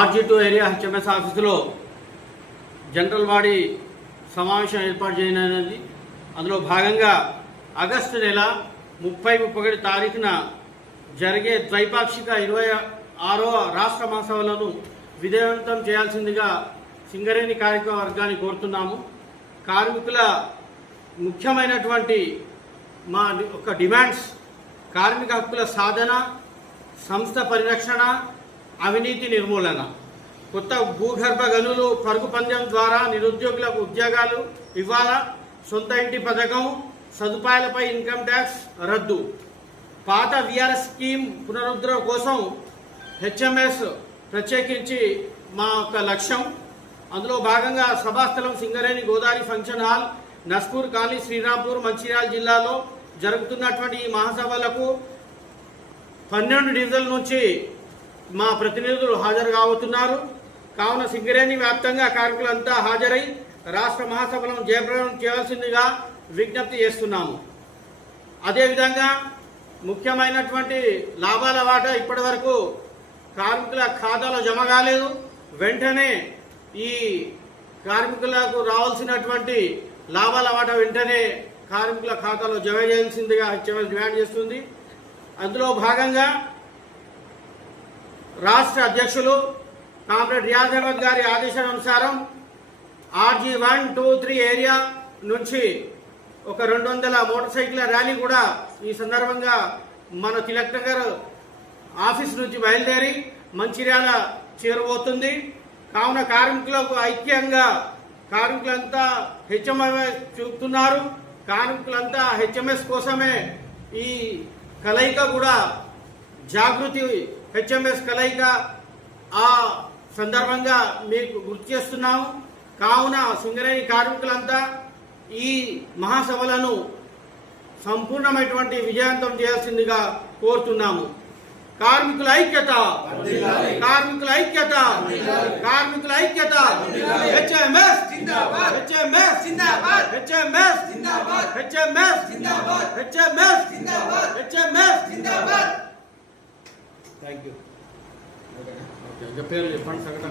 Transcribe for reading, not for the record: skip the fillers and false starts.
RG2 area HMS ఆఫీసులో general body సమావేశం ఏర్పాటు చేయనున్నది. అందులో భాగంగా ఆగస్టు నెల 30-31 తారీఖున జరిగే ద్వైపాక్షిక 26వ రాష్ట్ర మహాసభలను విజయవంతం చేయాల్సిందిగా సింగరేణి కార్మిక వర్గాన్ని కోరుతున్నాము. కార్మికుల ముఖ్యమైనటువంటి మా ఒక డిమాండ్స్ కార్మిక హక్కుల సాధన, సంస్థ పరిరక్షణ, అవినీతి నిర్మూలన, కొత్త భూగర్భ గనులు పరుగు పందెం ద్వారా నిరుద్యోగులకు ఉద్యోగాలు ఇవ్వాలా, సొంత ఇంటి పథకం, సదుపాయాలపై ఇన్కమ్ ట్యాక్స్ రద్దు, పాత విఆర్ఎస్ స్కీమ్ పునరుద్ధరణ కోసం HMS ప్రత్యేకించి మా యొక్క లక్ష్యం. అందులో భాగంగా సభాస్థలం Singareni Godavari function hall, Naspur colony, Srirampur, Mancherial జిల్లాలో జరుగుతున్నటువంటి ఈ మహాసభలకు 12 డివిజన్ల నుంచి మా ప్రతినిధులు హాజరు కాబోతున్నారు. కావున సింగరేణి వ్యాప్తంగా కార్మికులంతా హాజరై రాష్ట్ర మహాసభలను జయప్రదం చేయవలసిందిగా విజ్ఞప్తి చేస్తున్నాము. అదేవిధంగా ముఖ్యమైనటువంటి లాభాల వాటా ఇప్పటి వరకు కార్మికుల ఖాతాలో జమ కాలేదు. వెంటనే ఈ కార్మికులకు రావాల్సినటువంటి లాభాల వాటా వెంటనే కార్మికుల ఖాతాలో జమ చేయాల్సిందిగా డిమాండ్ చేస్తుంది. అందులో భాగంగా రాష్ట్ర అధ్యక్షులు కామ్రేడ్ రియాజ్ అహ్మద్ గారి ఆదేశానుసారం RG1, 2, 3 ఏరియా నుంచి ఒక 200 మోటార్ సైకిల్ ర్యాలీ కూడా ఈ సందర్భంగా మన తిలక్ నగర్ ఆఫీస్ నుంచి బయలుదేరి మంచిర్యాల చేరబోతుంది. కావున కార్మికులకు ఐక్యంగా కార్మికులంతా HMS చూపుతున్నారు. కార్మికులంతా HMS కోసమే ఈ కలయిక కూడా జాగృతి HMS కలయిక ఆ సందర్భంగా మీకు గుర్తు చేస్తున్నాము. కావున సింగరేణి కార్మికులంతా ఈ మహాసభలను సంపూర్ణమైనటువంటి విజయవంతం చేయాల్సిందిగా కోరుతున్నాము. కార్మికుల ఐక్యత, కార్మికుల ఐక్యత, కార్మికుల ఐక్యత. HMS Zindabad, HMS Zindabad, HMS Zindabad, HMS Zindabad, HMS Zindabad, HMS Zindabad. Thank you. Okay, పేరు చెప్పండి. సంఘటన